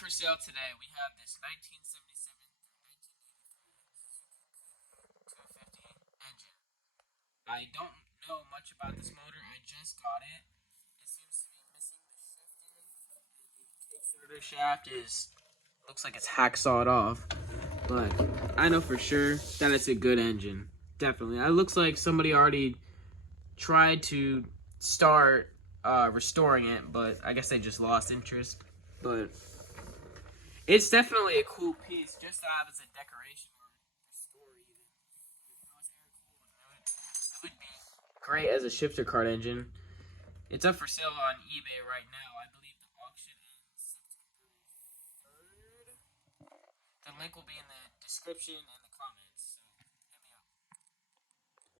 for sale today, we have this 1977 through 1983 Suzuki PE250 engine. I don't know much about this motor. I just got it. It seems to be missing the shifter. The Kickstarter shaft looks like it's hacksawed off, but I know for sure that it's a good engine. Definitely. It looks like somebody already tried to start restoring it, but I guess they just lost interest. But it's definitely a cool piece just to have as a decoration or restore even. You know, it's very cool. It would be great as a shifter cart engine. It's up for sale on eBay right now. I believe the auction ends September 3rd. The link will be in the description and the